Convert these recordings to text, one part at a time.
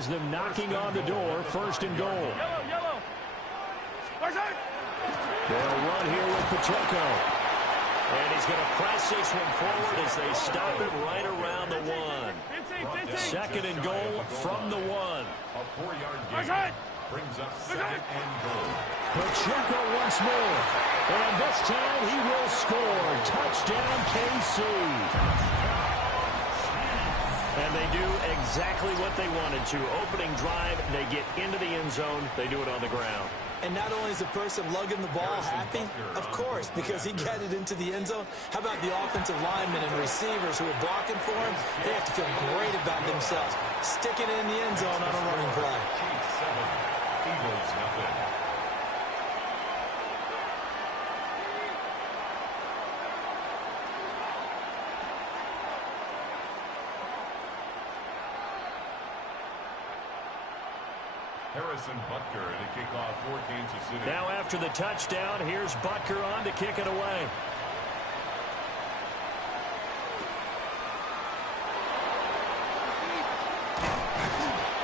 has them knocking on the door, first and goal. Yellow. They'll run here with Pacheco. And he's going to press this one forward as they stop it right around the 1. Second and goal from the 1. A 4-yard gain brings up second and goal. Pacheco once more. And this time he will score. Touchdown, KC. And they do exactly what they wanted to. Opening drive, they get into the end zone. They do it on the ground. And not only is the person lugging the ball happy, of course, because he got it into the end zone. How about the offensive linemen and receivers who are blocking for him? They have to feel great about themselves. Sticking it in the end zone on a running play. Eagles nothing. Harrison Butker in a kickoff for Kansas City. Now after the touchdown, here's Butker on to kick it away.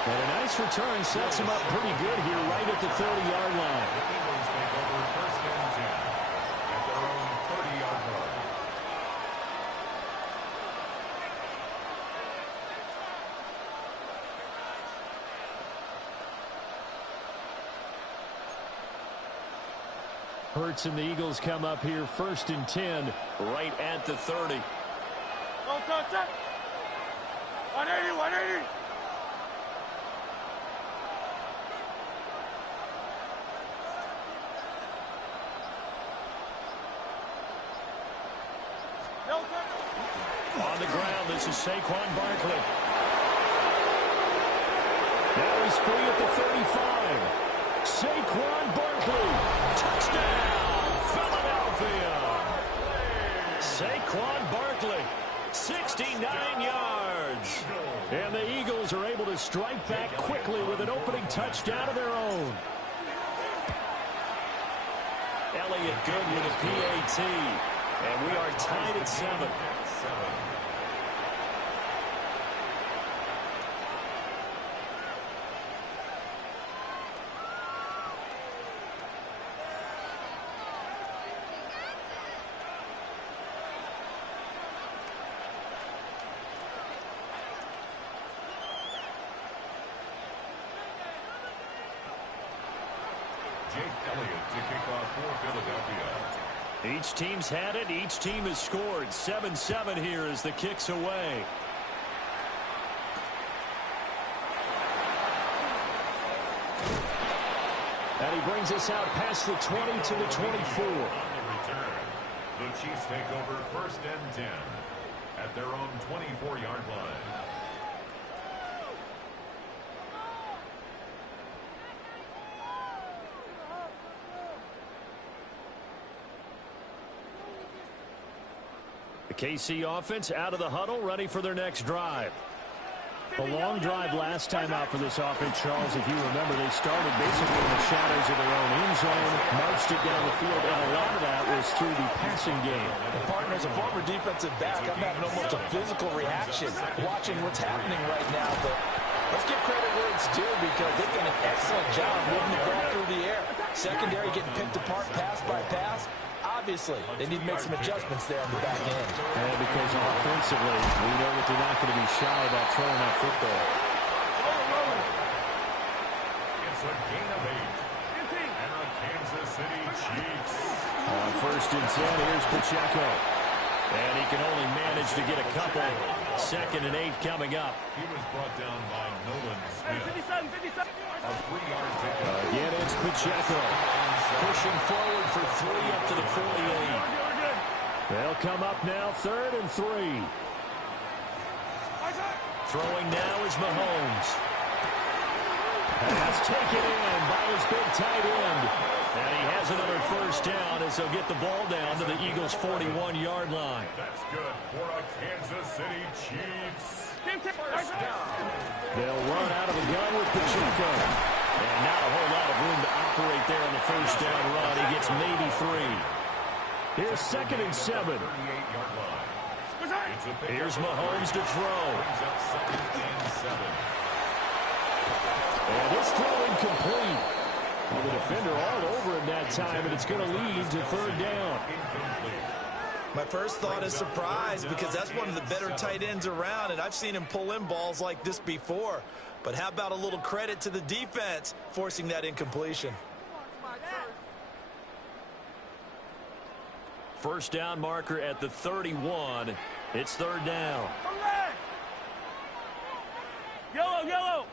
And a nice return sets him up pretty good here right at the 30-yard line. The Eagles take over first and 10 at their own 30-yard line. Hurts and the Eagles come up here first and 10 right at the 30. Go, touch. 180. On the ground, this is Saquon Barkley. Now he's free at the 35. Saquon Barkley. Touchdown, Philadelphia. Saquon Barkley, 69 yards. And the Eagles are able to strike back quickly with an opening touchdown of their own. Elliott good with a PAT. And we are tied at 7. Jake Elliott to kick off for Philadelphia. Each team's had it. Each team has scored. 7-7 here as the kick's away. And he brings us out past the 20 to the 24. On the return, the Chiefs take over first and 10 at their own 24-yard line. The KC offense out of the huddle, ready for their next drive. A long drive last time out for this offense, Charles. If you remember, they started basically in the shadows of their own end zone, marched it down the field, and a lot of that was through the passing game. And partner, as a former defensive back, I'm having almost a physical reaction watching what's happening right now. But let's give credit where it's due because they've done an excellent job moving the ball through the air. Secondary getting picked apart pass by pass. Obviously, they need to make some adjustments there on the back end. And because offensively, we know that they're not going to be shy about throwing that football. It's a gain of 8. And the Kansas City Chiefs. On first and 10, here's Pacheco. And he can only manage to get a couple. Second and 8 coming up. He was brought down by Nolan Smith. 57. A 3-yard pickup. Again, it's Pacheco. Pushing forward for 3 up to the 48. They'll come up now, 3rd and 3. Throwing now is Mahomes. Pass taken in by his big tight end. And he has another first down as they'll get the ball down to the Eagles' 41-yard line. That's good for a Kansas City Chiefs. They'll run out of the gun with Pacheco. And not a whole lot of room to operate there on the first down run. He gets maybe 3. Here's 2nd and 7. 38-yard line. Here's Mahomes to throw. Brings up 2nd and 7. incomplete. Well, the defender all over him that time, and it's going to lead to third down. My first thought is surprise because that's one of the better tight ends around, and I've seen him pull in balls like this before. But how about a little credit to the defense forcing that incompletion? First down marker at the 31. It's third down. Yellow.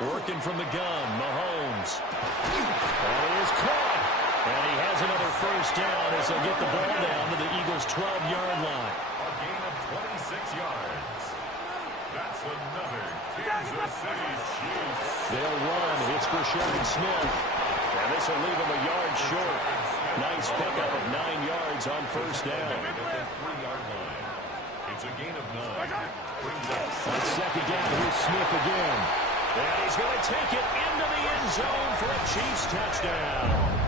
Working from the gun, Mahomes. That is caught. And he has another first down as they'll get the ball down to the Eagles' 12-yard line. A gain of 26 yards. That's another Kansas City Chiefs. They'll run. It's Rashard Smith. And this will leave him a yard short. Nice pickup of 9 yards on first down. At the 3-yard line. It's a gain of 9. Brings up On second down, here's Smith again. And he's going to take it into the end zone for a Chiefs touchdown.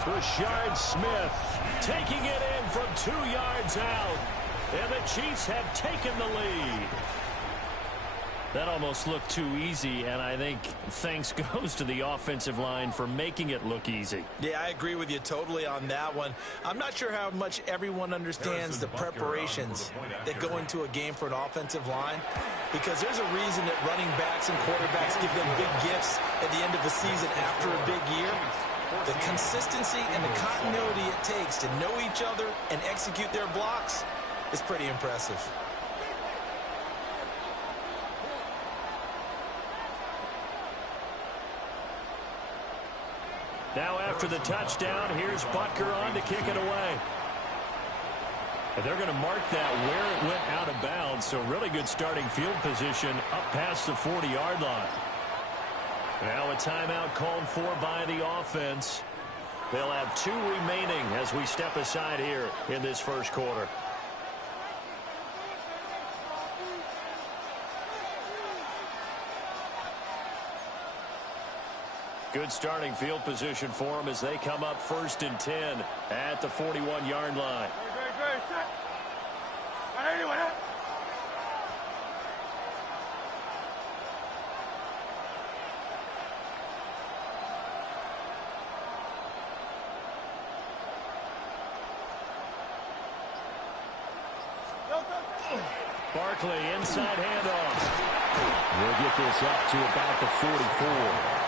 Rashard Smith taking it in from 2 yards out. And the Chiefs have taken the lead. That almost looked too easy, and I think thanks goes to the offensive line for making it look easy. Yeah, I agree with you totally on that one. I'm not sure how much everyone understands the preparations that go into a game for an offensive line, because there's a reason that running backs and quarterbacks give them big gifts at the end of the season after a big year. The consistency and the continuity it takes to know each other and execute their blocks is pretty impressive. Now after the touchdown, here's Butker on to kick it away. And they're going to mark that where it went out of bounds, so really good starting field position up past the 40-yard line. Now a timeout called for by the offense. They'll have 2 remaining as we step aside here in this first quarter. Good starting field position for them as they come up 1st and 10 at the 41-yard line. Barkley inside handoff. We'll get this up to about the 44.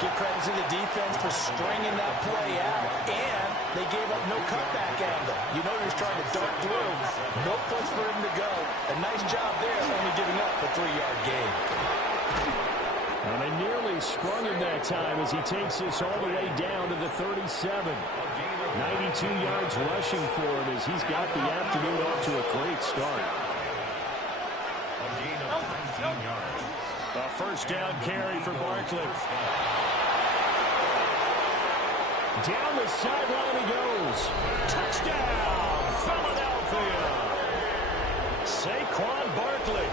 Give credit to the defense for stringing that play out, and they gave up no cutback angle. You know he was trying to dart through. No place for him to go. A nice job there, only giving up a 3-yard gain. And they nearly sprung him that time as he takes this all the way down to the 37. 92 yards rushing for him as he's got the afternoon off to a great start. a gain of 19 yards. A first down carry for Barkley. Down the sideline he goes. Touchdown, Philadelphia. Saquon Barkley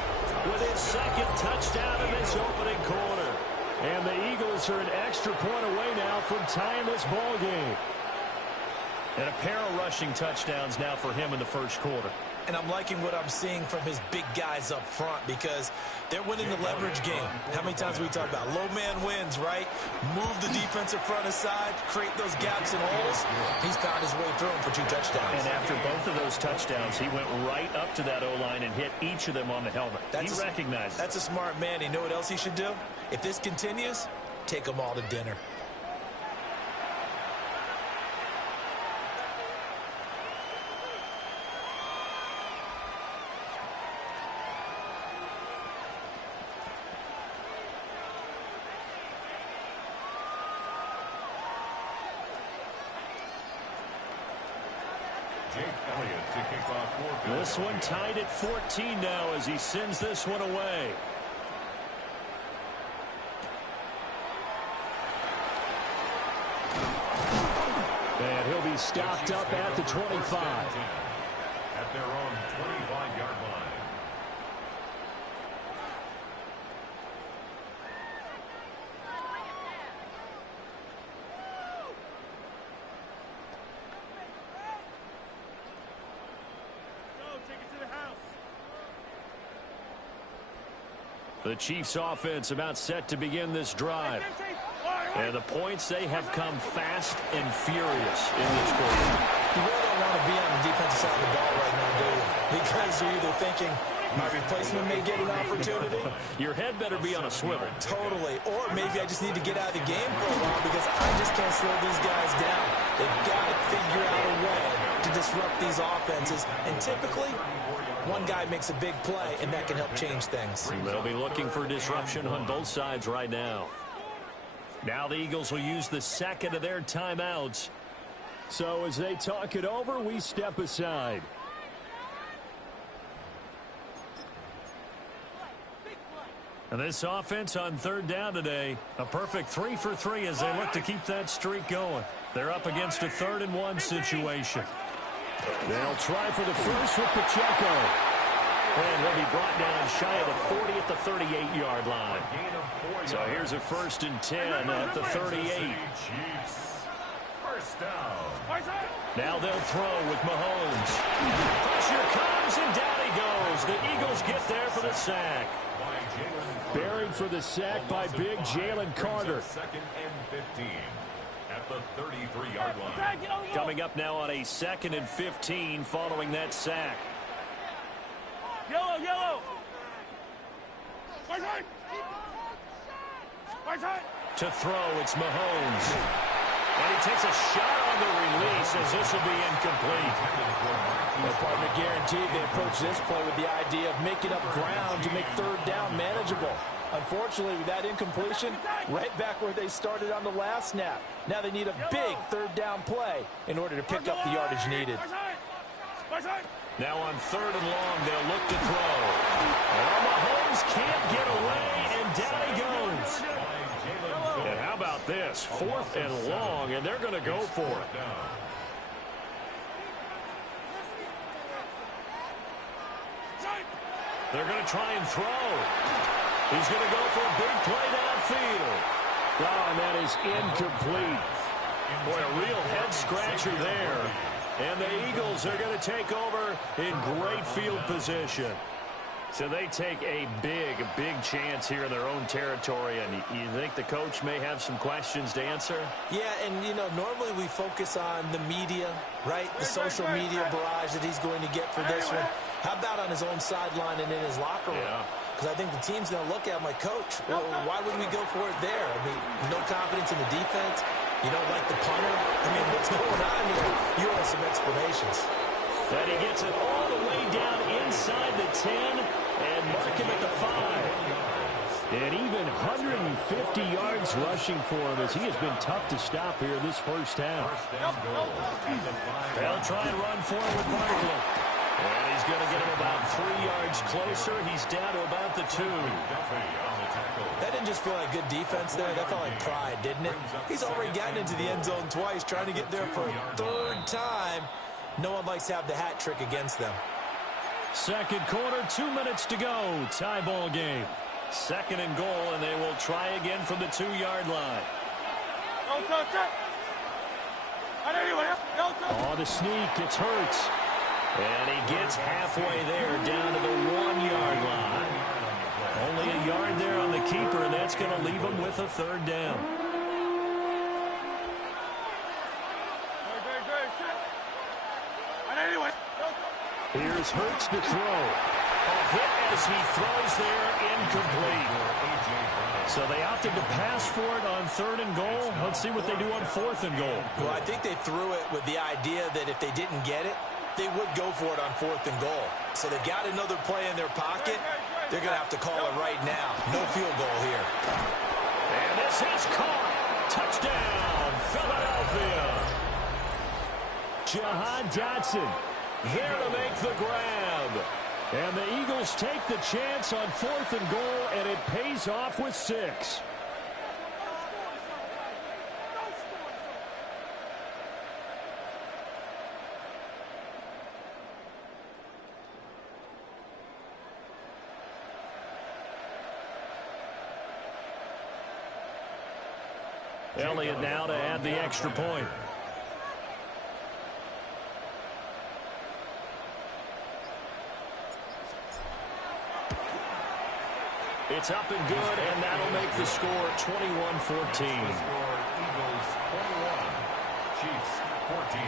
with his 2nd touchdown in this opening quarter. And the Eagles are an extra point away now from tying this ball game. And a pair of rushing touchdowns now for him in the first quarter. And I'm liking what I'm seeing from his big guys up front because they're winning the leverage game. How many times we talk about low man wins, right? Move the defensive front aside, create those gaps and holes. He's found his way through them for 2 touchdowns. And after both of those touchdowns, he went right up to that O-line and hit each of them on the helmet. He recognized it. That's a smart man. You know what else he should do? If this continues, take them all to dinner. This one tied at 14 now as he sends this one away. And he'll be stopped up at the 25. At their own 25-yard line. The Chiefs offense about set to begin this drive. And the points, they have come fast and furious in this quarter. You really don't want to be on the defensive side of the ball right now, do you? Because you're either thinking, my replacement may get an opportunity. Your head better be on a swivel. Totally. Or maybe I just need to get out of the game for a while because I just can't slow these guys down. They've got to figure out a way to disrupt these offenses. And typically, one guy makes a big play, and that can help change things. They'll be looking for disruption on both sides right now. Now the Eagles will use the second of their timeouts. So as they talk it over, we step aside. And this offense on third down today, a perfect 3 for 3 as they look to keep that streak going. They're up against a 3rd and 1 situation. They'll try for the first with Pacheco. And he'll be brought down shy of the 40 at the 38-yard line. So here's a 1st and 10 at the 38. First down. Now they'll throw with Mahomes. Pressure comes, and down he goes. The Eagles get there for the sack. Buried for the sack by big Jalen Carter. 2nd and 15 at the 33-yard line. Coming up now on a 2nd and 15 following that sack. Yellow, yellow. Right side. Right side. To throw, it's Mahomes. And he takes a shot on the release as this will be incomplete. Well, partner, guaranteed they approach this play with the idea of making up ground to make third down manageable. Unfortunately, with that incompletion, right back where they started on the last snap. Now they need a big third down play in order to pick up the yardage needed. Now on 3rd and long, they'll look to throw. And Mahomes can't get away, and down he goes. And how about this? 4th and long, and they're going to go for it. They're going to try and throw. He's going to go for a big play downfield. Oh, and that is incomplete. Boy, a real head-scratcher there. And the Eagles are going to take over in great field position. So they take a big chance here in their own territory. And you think the coach may have some questions to answer? Yeah, and, you know, normally we focus on the media, right? The social media barrage that he's going to get for this one. How about on his own sideline and in his locker room? Because I think the team's going to look at him like, Coach, well, why would we go for it there? I mean, no confidence in the defense. You don't like the punter. I mean, what's going on here? You have some explanations. And he gets it all the way down inside the 10 and mark him at the 5. And even 150 yards rushing for him as he has been tough to stop here this first half. They'll try and run forward with Barkley. And he's going to get him about 3 yards closer. He's down to about the 2. That didn't just feel like good defense there. That felt like pride, didn't it? He's already gotten into the end zone twice, trying to get there for a 3rd time. No one likes to have the hat trick against them. Second quarter, 2 minutes to go. Tie ball game. 2nd and goal, and they will try again from the 2-yard line. On the sneak, it's Hurts. And he gets halfway there, down to the 1-yard line. Only a yard there on the keeper, and that's going to leave him with a 3rd down. Here's Hurts to throw. A hit as he throws there, incomplete. So they opted to pass for it on 3rd and goal. Let's see what they do on 4th and goal. Well, I think they threw it with the idea that if they didn't get it, they would go for it on 4th and goal. So they've got another play in their pocket. They're going to have to call it right now. No field goal here. And this is caught. Touchdown, Philadelphia. Jahan Dotson there to make the grab. And the Eagles take the chance on 4th and goal, and it pays off with 6. Elliott now to add the extra point. It's up and good, and that'll make the score 21-14. Eagles 21, Chiefs 14.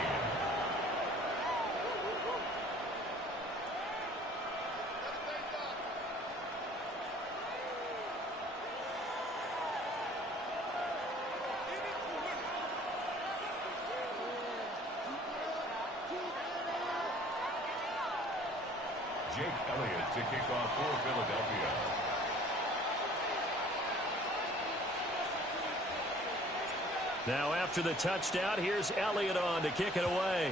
Jake Elliott to kick off for Philadelphia. Now after the touchdown, here's Elliott on to kick it away.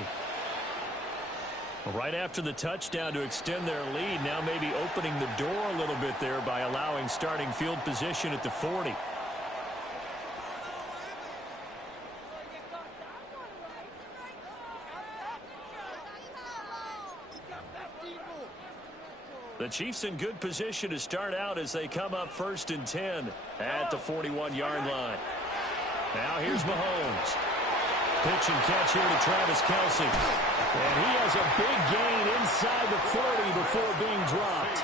Right after the touchdown to extend their lead, now maybe opening the door a little bit there by allowing starting field position at the 40. The Chiefs in good position to start out as they come up 1st and 10 at the 41-yard line. Now here's Mahomes. Pitch and catch here to Travis Kelce. And he has a big gain inside the 40 before being dropped.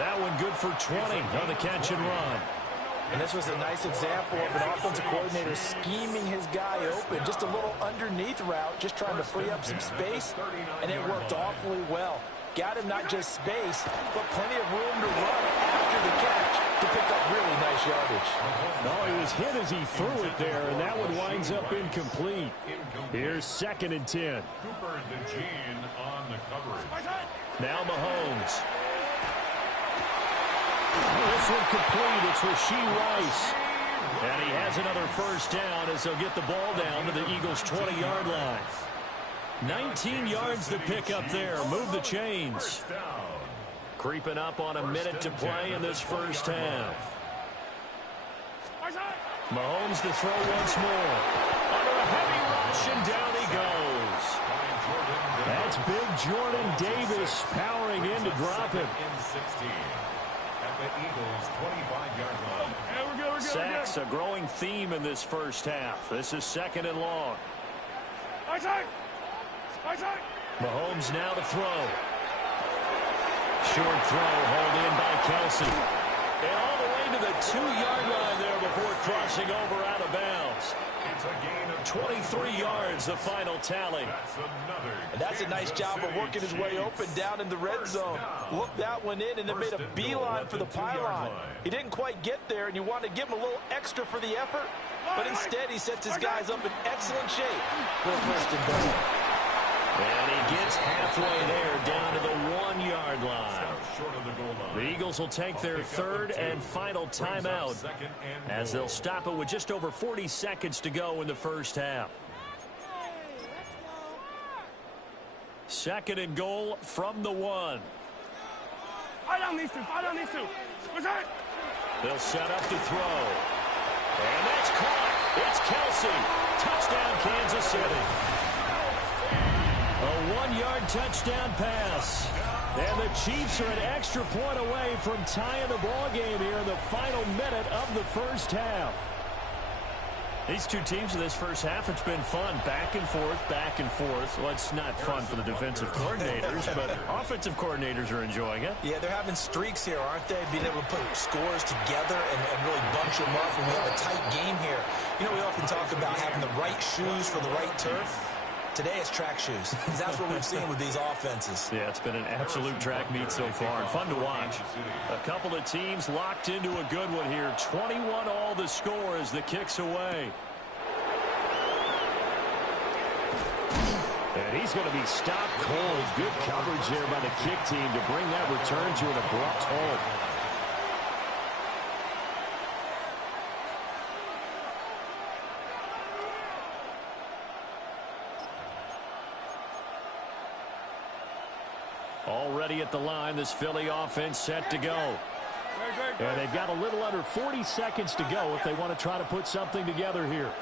That one good for 20 on the catch and run. And this was a nice example of an offensive coordinator scheming his guy open. Just a little underneath route, just trying to free up some space, and it worked awfully well. Got him not just space, but plenty of room to run after the catch to pick up really nice yardage. No, he was hit as he threw it there, and that one winds up incomplete. Here's 2nd and 10. Cooper DeJean on the coverage. Now Mahomes. This one complete. It's Rashee Rice. And he has another first down as they'll get the ball down to the Eagles' 20-yard line. 19 yards to pick up there. Move the chains. Creeping up on a minute to play in this first half. Mahomes to throw once more. Under a heavy rush, and down he goes. That's big Jordan Davis powering in to drop him. At the Eagles' 25-yard line. Sacks, a growing theme in this first half. This is 2nd and long. Mahomes now to throw. Short throw, hauled in by Kelce. And all the way to the 2-yard line there before crossing over out of bounds. It's a gain of 23 yards, the final tally. And that's a nice job of working his way open down in the red zone. Looked that one in and then made a beeline for the pylon. He didn't quite get there, and you want to give him a little extra for the effort, but instead he sets his guys up in excellent shape. Little first and goal. And he gets halfway there down to the 1-yard line. The Eagles will take their 3rd and final timeout as they'll stop it with just over 40 seconds to go in the first half. 2nd and goal from the 1. They'll set up to throw. And that's caught. It's Kelce. Touchdown, Kansas City. A 1-yard touchdown pass. And the Chiefs are an extra point away from tying the ball game here in the final minute of the first half. These two teams in this first half, it's been fun. Back and forth, back and forth. Well, it's not fun for the defensive coordinators, but offensive coordinators are enjoying it. Yeah, they're having streaks here, aren't they? Being able to put scores together and really bunch them up, and we have a tight game here. You know, we often talk about having the right shoes for the right turf. Today it's track shoes. That's what we've seen with these offenses. Yeah, it's been an absolute track meet so far, and fun to watch. A couple of teams locked into a good one here. 21-all the score as the kick's away. And he's going to be stopped cold. Good coverage there by the kick team to bring that return to an abrupt halt. Already at the line, this Philly offense set to go. And they've got a little under 40 seconds to go if they want to try to put something together here.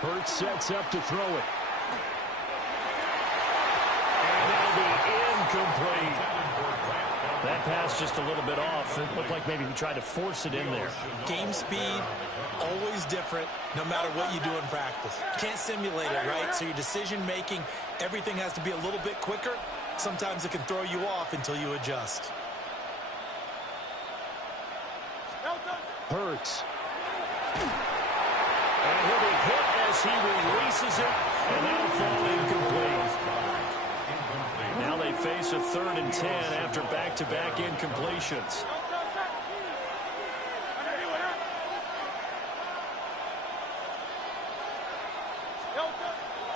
Hurts sets up to throw it. And that'll be incomplete. that pass just a little bit off. It looked like maybe he tried to force it in there. Game speed, always different, no matter what you do in practice. You can't simulate it, right? So your decision-making, everything has to be a little bit quicker. Sometimes it can throw you off until you adjust. Hurts. And he'll be hit as he releases it, and that'll fall incomplete. Now they face a 3rd and 10 after back-to-back incompletions.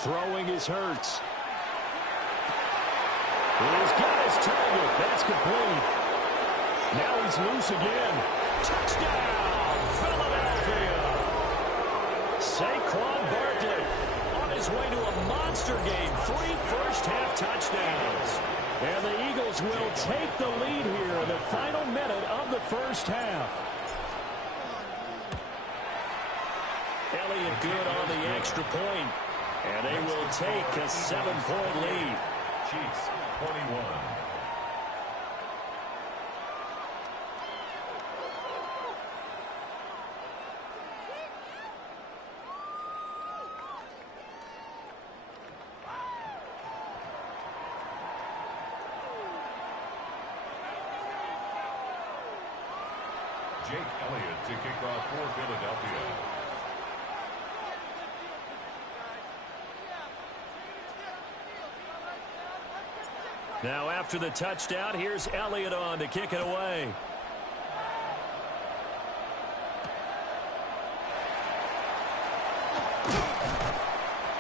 Throwing is Hurts. He's got his target. That's complete. Now he's loose again. Touchdown, Philadelphia. Saquon Barkley on his way to a monster game. 3 first-half touchdowns. And the Eagles will take the lead here in the final minute of the first half. Elliott good on the extra point. And they will take a 7-point lead. Chiefs 21. Jake Elliott to kick off for Philadelphia. Now after the touchdown, here's Elliott on to kick it away.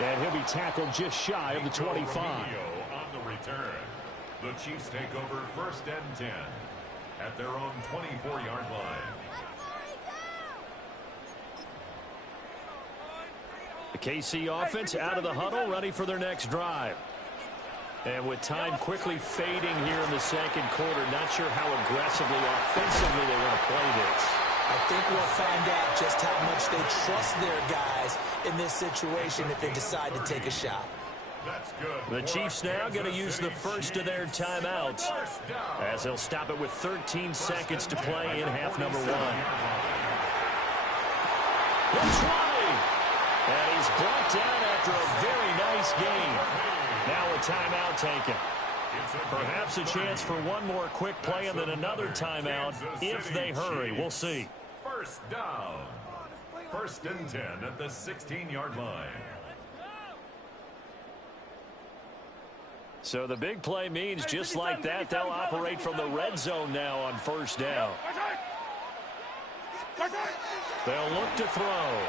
And he'll be tackled just shy of the 25. On the return. The Chiefs take over 1st and 10 at their own 24-yard line. The KC offense out of the huddle, ready for their next drive. And with time quickly fading here in the second quarter, not sure how aggressively, offensively they want to play this. I think we'll find out just how much they trust their guys in this situation if they decide to take a shot. That's good. The Chiefs now going to use the first of their timeouts as they'll stop it with 13 seconds to play in half number 1. It's Ronnie. And he's brought down after a very nice game. Now a timeout taken. Perhaps a chance for one more quick play and then another timeout if they hurry. We'll see. First down. 1st and 10 at the 16-yard line. So the big play means just like that, they'll operate from the red zone now on 1st down. They'll look to throw.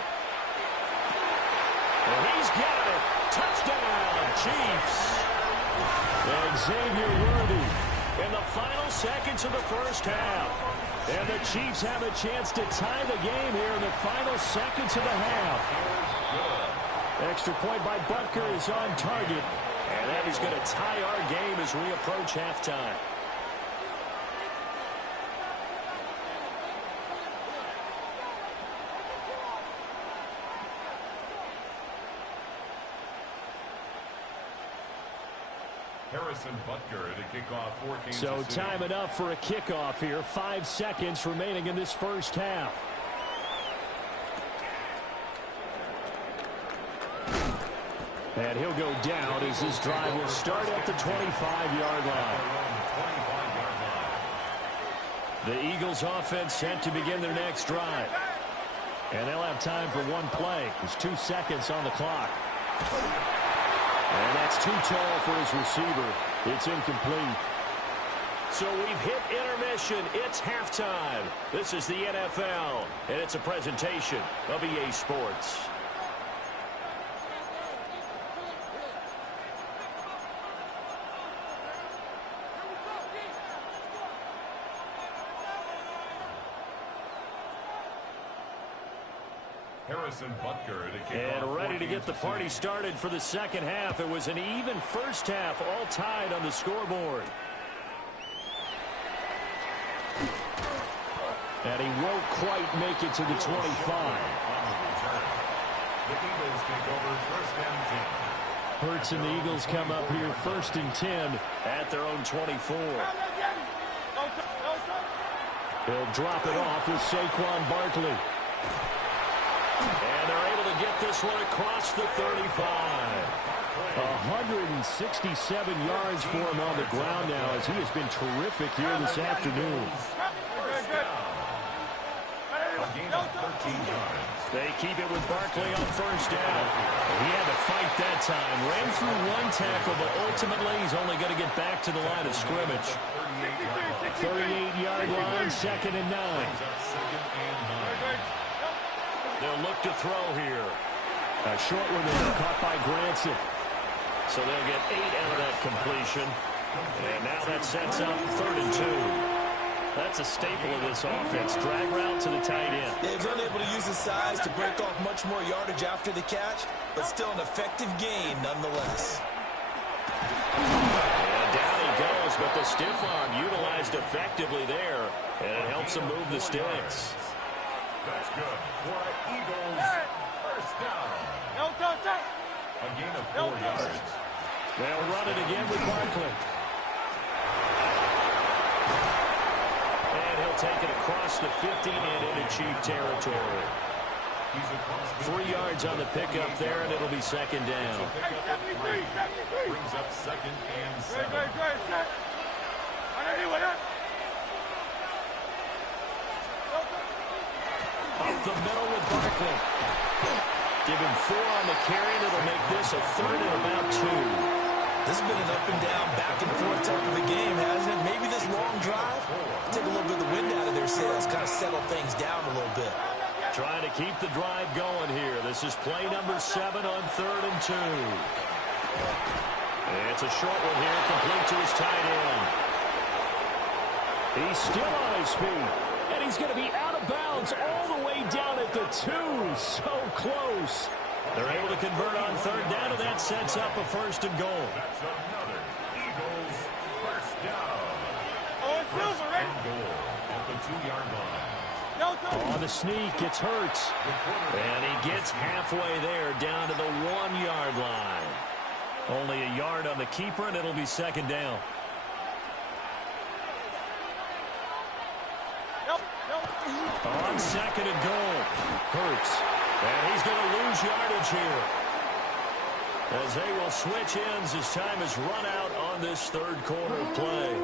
And he's got it. Touchdown, Chiefs. And Xavier Worthy in the final seconds of the first half. And the Chiefs have a chance to tie the game here in the final seconds of the half. Extra point by Butker is on target. And that is going to tie our game as we approach halftime. Harrison Butker to kick off for Kansas So City. time enough for a kickoff here. 5 seconds remaining in this first half. And he'll go down as this drive will start at the 25-yard line. The Eagles offense set to begin their next drive. And they'll have time for one play. There's 2 seconds on the clock. And that's too tall for his receiver. It's incomplete. So we've hit intermission. It's halftime. This is the NFL, and it's a presentation of EA Sports. Harrison Butker to kick off. And ready to get the party started for the second half. It was an even first half, all tied on the scoreboard. And he won't quite make it to the 25. The Eagles take over 1st and 10. Hurts and the Eagles come up here 1st and 10 at their own 24. He'll drop it off with Saquon Barkley. And they're able to get this one across the 35. 167 yards for him on the ground now as he has been terrific here this afternoon. They keep it with Barkley on first down. He had to fight that time. Ran through one tackle, but ultimately he's only going to get back to the line of scrimmage. 38-yard line, 2nd and 9. They'll look to throw here. A short one there, caught by Granson. So they'll get 8 out of that completion. And now that sets up 3rd and 2. That's a staple of this offense. Drag route to the tight end. They've been able to use his size to break off much more yardage after the catch, but still an effective gain nonetheless. And down he goes, but the stiff arm utilized effectively there, and it helps him move the sticks. That's good for Eagles. First down. A gain of 4 yards. They'll run it again with Barkley. And he'll take it across the 50 and into Chief territory. 3 yards on the pickup there, and it'll be 2nd down. Brings up 2nd and 7. Up the middle with Barkley. Give him 4 on the carry, and it'll make this a 3rd and about 2. This has been an up and down, back and forth type of a game, hasn't it? Maybe this long drive, take a little bit of the wind out of their sails, kind of settle things down a little bit. Trying to keep the drive going here. This is play number 7 on 3rd and 2. It's a short one here, complete to his tight end. He's still on his feet, and he's going to be out of bounds all the way down at the 2. So close. They're able to convert on 3rd down, and that sets up a 1st and goal. That's another Eagles first down. First and goal at the 2-yard line. On the sneak, it's Hurts. And he gets halfway there, down to the 1-yard line. Only a yard on the keeper, and it'll be 2nd down. On 2nd and goal, Hurts. And he's going to lose yardage here, as they will switch ends as time is run out on this 3rd quarter of play.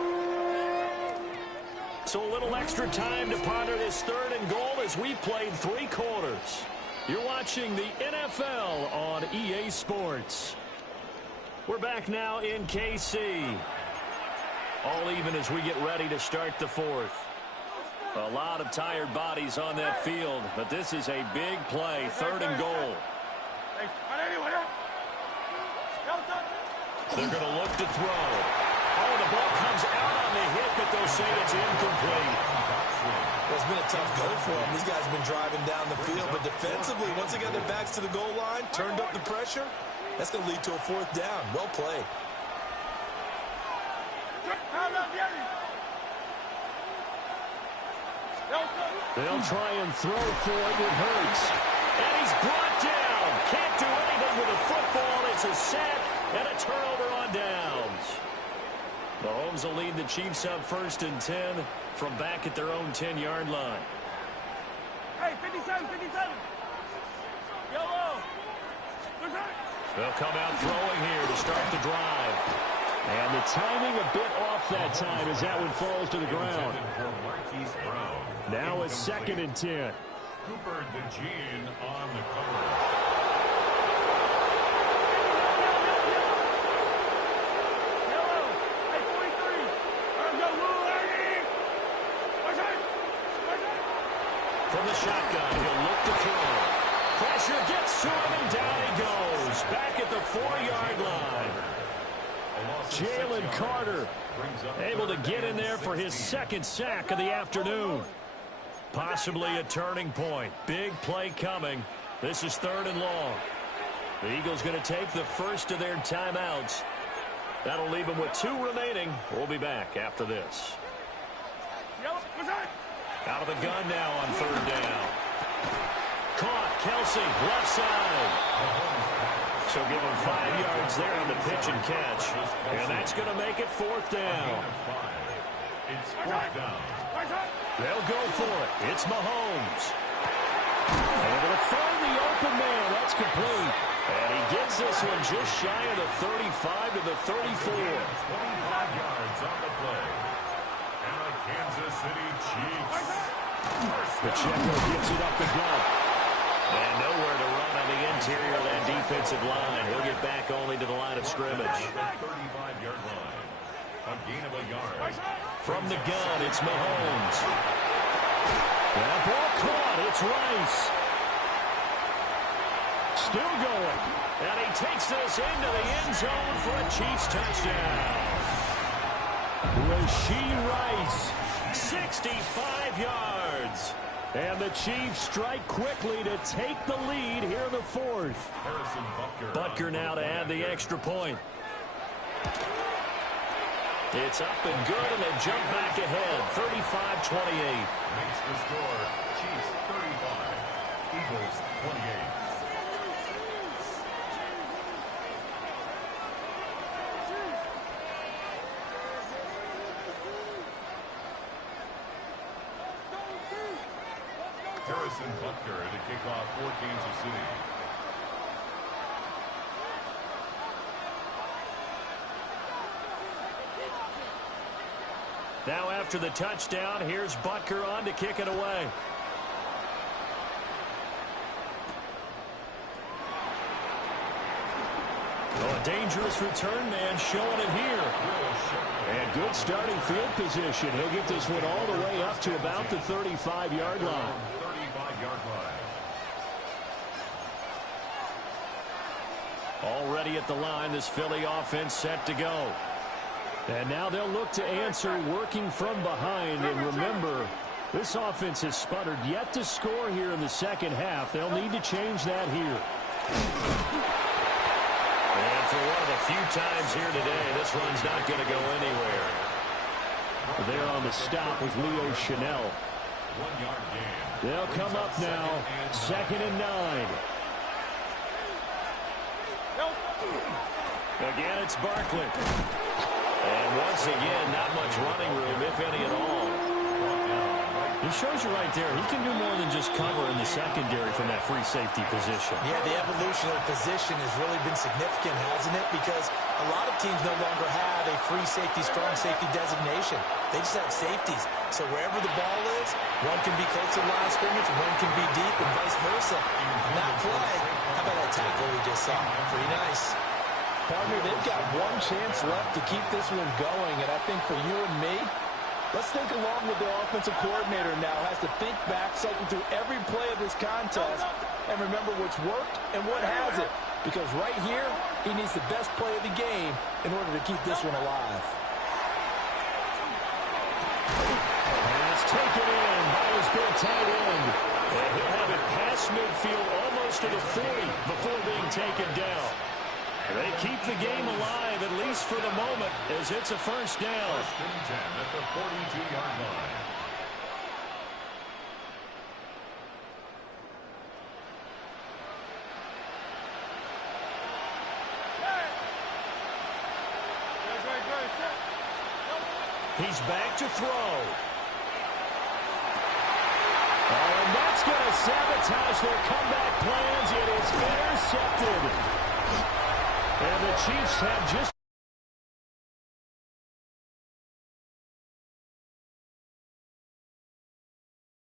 So a little extra time to ponder this 3rd and goal as we played 3 quarters. You're watching the NFL on EA Sports. We're back now in KC. All even as we get ready to start the 4th. A lot of tired bodies on that field, but this is a big play, 3rd and goal. They're going to look to throw. Oh, the ball comes out on the hit, but they'll say it's incomplete. Well, it's been a tough go for them. These guys have been driving down the field, but defensively, once they got their backs to the goal line, turned up the pressure, that's going to lead to a 4th down. Well played. They'll try and throw for it with Hurts. And he's brought down. Can't do anything with a football. It's a sack and a turnover on downs. Mahomes will lead the Chiefs up 1st and 10 from back at their own 10-yard line. Hey, 57. Yellow. They'll come out throwing here to start the drive. And the timing a bit off that time as that one falls to the ground. Now a 2nd and 10. Cooper DeJean on the cover. From the shotgun, he'll look to throw. Pressure gets to him, and down he goes. Back at the 4-yard line. Jalen Carter able to get in there for his 2nd sack of the afternoon. Possibly a turning point. Big play coming. This is 3rd and long. The Eagles going to take the first of their timeouts. That'll leave them with 2 remaining. We'll be back after this. Out of the gun now on 3rd down. Caught. Kelsey, left side. So give him 5 yards there on the pitch and catch. And that's going to make it 4th down. It's 4th down. They'll go for it. It's Mahomes. Able to find the open man. That's complete. And he gets this one just shy of the 35 to the 34. 25 yards on the play. And the Kansas City Chiefs. Pacheco gets it up the gut. And nowhere to run on the interior of that defensive line. He'll get back only to the line of scrimmage. 35-yard line. A gain of a yard. From the gun, it's Mahomes. That ball caught. It's Rice. Still going. And he takes this into the end zone for a Chiefs touchdown. Rashee Rice, 65 yards. And the Chiefs strike quickly to take the lead here in the fourth. Butker now to add the extra point. It's up and good, and they jump back ahead, 35-28. Makes the score, Chiefs 35, Eagles 28. Harrison Butker to kick off for Kansas City. Now after the touchdown, here's Butker on to kick it away. Oh, a dangerous return man showing it here. And good starting field position. He'll get this one all the way up to about the 35-yard line. 35-yard line. Already at the line, this Philly offense set to go. And now they'll look to answer working from behind. And remember, this offense has sputtered yet to score here in the second half. They'll need to change that here. And for one of the few times here today, this run's not going to go anywhere. They're on the stop with Leo Chanel. 1-yard gain. They'll come up now, 2nd and 9. Again, it's Barkley. And once again, not much running room, if any at all. He shows you right there, he can do more than just cover in the secondary from that free safety position. Yeah, the evolution of the position has really been significant, hasn't it? Because a lot of teams no longer have a free safety, strong safety designation. They just have safeties. So wherever the ball is, one can be close to the line of scrimmage, one can be deep, and vice versa. That play, how about that tackle we just saw? Pretty nice. Partner, they've got one chance left to keep this one going, and I think for you and me, let's think along with the offensive coordinator now. Has to think back, cycle through every play of this contest, and remember what's worked and what hasn't. Because right here, he needs the best play of the game in order to keep this one alive. Pass taken in by his big tight end. And he'll have it past midfield almost to the 40 before being taken down. They keep the game alive, at least for the moment, as it's a first down. 1st and 10 at the 42-yard line. He's back to throw. Oh, and that's going to sabotage their comeback plans. It is intercepted. And the Chiefs have just